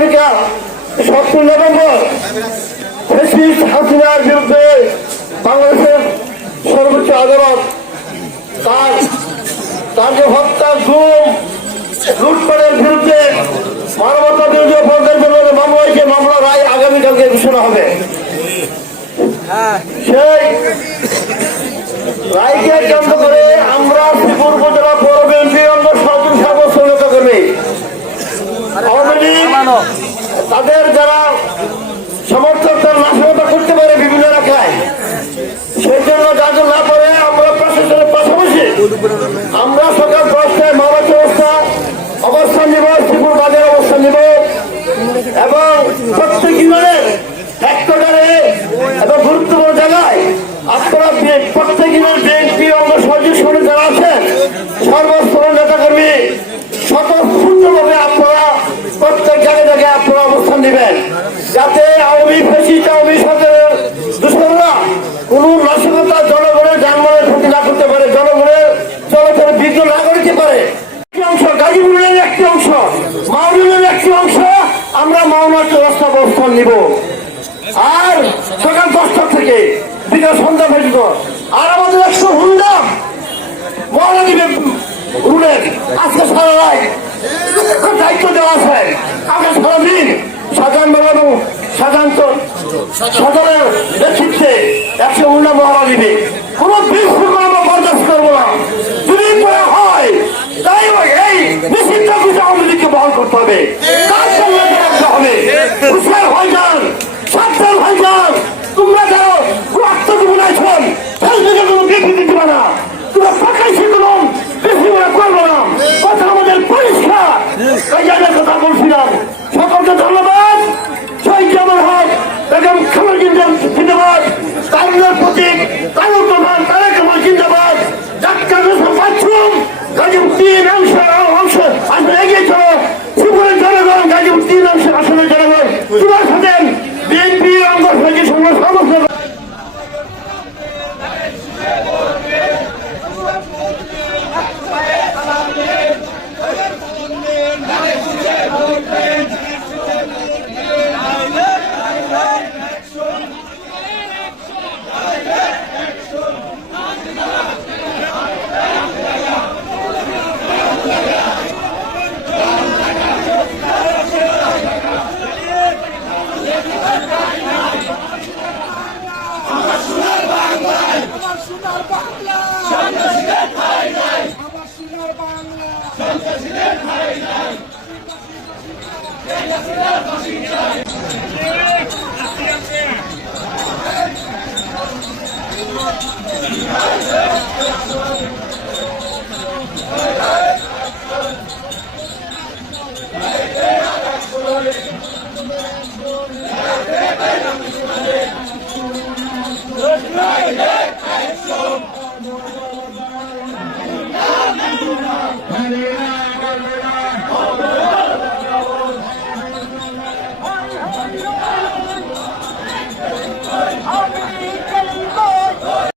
সতেরো November fascist হাসিনার বিরুদ্ধে বাংলাদেশের সর্বোচ্চ আদালত তার তার যে হত্যা, গুম, লুটপাটের বিরুদ্ধে মানবতা বিরোধী অপরাধের বিরুদ্ধে মামলা হয়েছে মামলা রায় আগামীকালকে ঘোষণা হবে। সেই রায়কে কেন্দ্র করে আমরা শ্রীপুর উপজেলা বি- প্রত্যেক ইউনিয়ন বিএনপি অঙ্গ যারা আছেন, সর্বস্তরের নেতাকর্মী আপনারা প্রত্যেক জায়গায় আপনারা অবস্থান নেবেন। যাতে আওয়ামী ফেসিস্ট আওয়ামী সরকারের দুশ্মনরা কোন নাশকতা জনগণের ক্ষতি না করতে পারে, জনগণের চলাচলে বিঘ্ন না করতে পারে। একটি অংশ, গাজীপুরের একটি অংশ একটি অংশ, আমরা মাওনা চৌরাস্তা অবস্থান নিব। আর সকাল দশটা থেকে বিকাল সন্ধ্যা পর্যন্ত আর আমাদের একশো হুন্ডা মহড়া দিবে রুলের আজকে সারা রায় দায়িত্ব দেওয়া আছে। আগে সারাদিন সাধারণ বাবানো সাধারণত সাধারণ নেতৃত্বে একশো হুন্ডা মহড়া দিবে কোনো বিশৃঙ্খলা কথা বলছিলাম সকলকে ধন্যবাদ। শহীদ জামাল হক বেগম খামার জিন্দাবাদ তারুণের প্রতীক বাংলা Hallelujah.